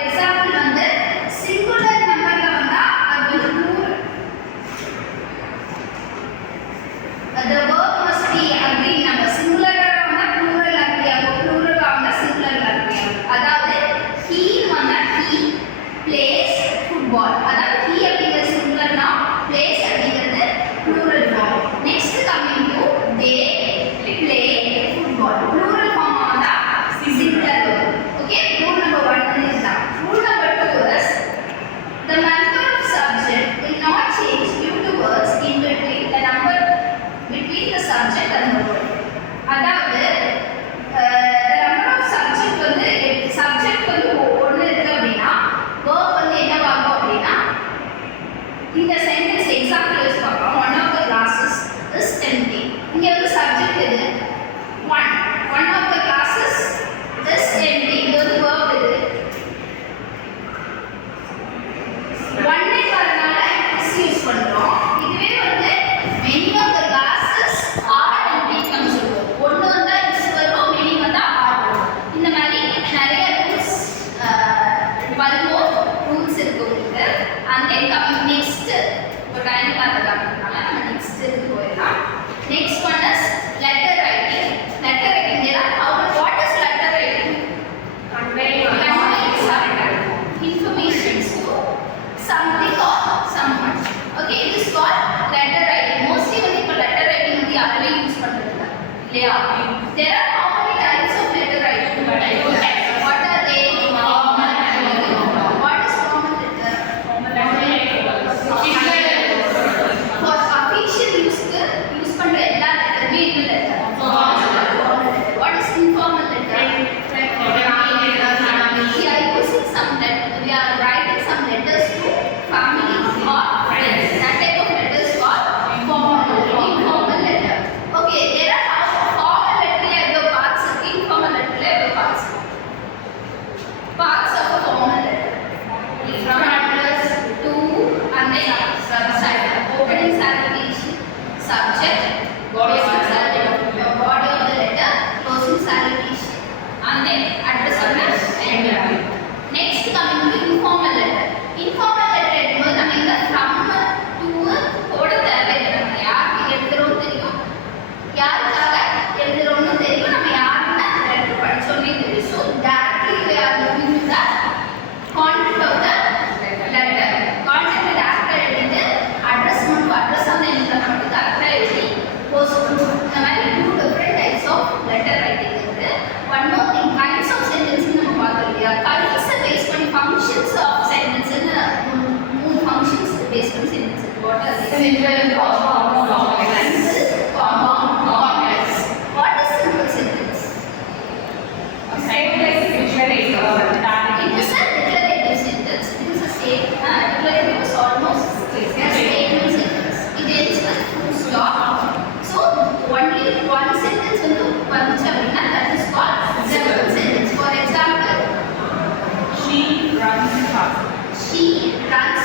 எக்ஸாம்பிள் வந்து சிங்குலர் நம்பர்ல வந்தா அது வந்து plural. The verb must be agree number. Singular வந்தா plural agree ஆகும், plural வந்தா singular agree ஆகும். அதாவது he வந்தா he plays football. அதாவது he அப்படிங்கிற சிங்குலர்னா plays அப்படிங்கிறது plural form. Next coming to they play football. Plural form வந்தா singular verb. Okay, rule number 1 is that. Rule number 2 is the number of subject will not change due to words in between the number between the subject and the word. அதாவது the number of subject வந்து subject வந்து ஒன்று இருக்கு அப்படின்னா verb வந்து என்னவாகும் அப்படின்னா இந்த சென்டென்ஸ் எக்ஸாம்பிள் வச்சு பார்க்கலாம். one of the classes is tempting. இங்க வந்து subject எது one of the classes is tempting. இது வந்து verb இது one நே வரனால is யூஸ் பண்றோம். இதுவே வந்து many of the classes are tempting நம்ம சொல்றோம். ஒன்னு வந்தா is வரும், many வந்தா are வரும். இந்த மாதிரி நிறைய ரூல்ஸ் 12 ரூல்ஸ் இருக்கு உங்களுக்கு. and then coming next ஒரு டைம் பார்த்துக்கலாம். நம்ம நெக்ஸ்ட் இதுக்கு போயிடலாம். next one is letter writing. Letter writing there are what is letter writing? Conveying information to something or someone. Okay, it is called letter writing. Mostly வந்து இப்ப letter writing வந்து யாருமே யூஸ் பண்றது இல்ல இல்லையா? There are how many types of letter writing? What are they? What is formal letter? For official use பண்ற எல்லா லெட்டருமே என்ன letter? What is informal letter? We are using some letter. We are writing some letters to family or friends. That type of letters called informal letter. Okay, there are formal letter எவ்வளவு parts, informal letter எவ்வளவு parts? Parts of a formal letter. From address to and then subject, opening salutation, subject, body of the letter, closing salutation, and then address of the end. Next coming to informal letter. Informal letter என்பது நம்ம இந்த from to போட தேவையில்லை. நம்ம யாருக்கு எழுதுறோம் தெரியும், யாருக்காக எழுதுறோம்னு தெரியும், நம்ம யாருன்னு லெட்டர் படிச்சோன்னே தெரியும். So directly we are moving to the content of the letter. Content after எழுதிட்டு address மட்டும் address அந்த எழுதுற மட்டும் கரெக்டாக எழுதி post பண்ணுவோம். இந்த மாதிரி 2 different types of letter writing இருக்கு. One more thing, kinds of sentence நம்ம பார்த்தோம் இல்லையா? kinds based பண்ணி functions of sentence மூணு functions based பண்ணி sentence இருக்கு. What are they? Simple, compound, complex. What is simple sentence? It is a declarative sentence. It is a statement. Declarative is almost a statement sentence. It ends with full stop. So only one sentence வந்து வந்துச்சு அப்படின்னா that is called simple sentence. For example, she runs fast. She runs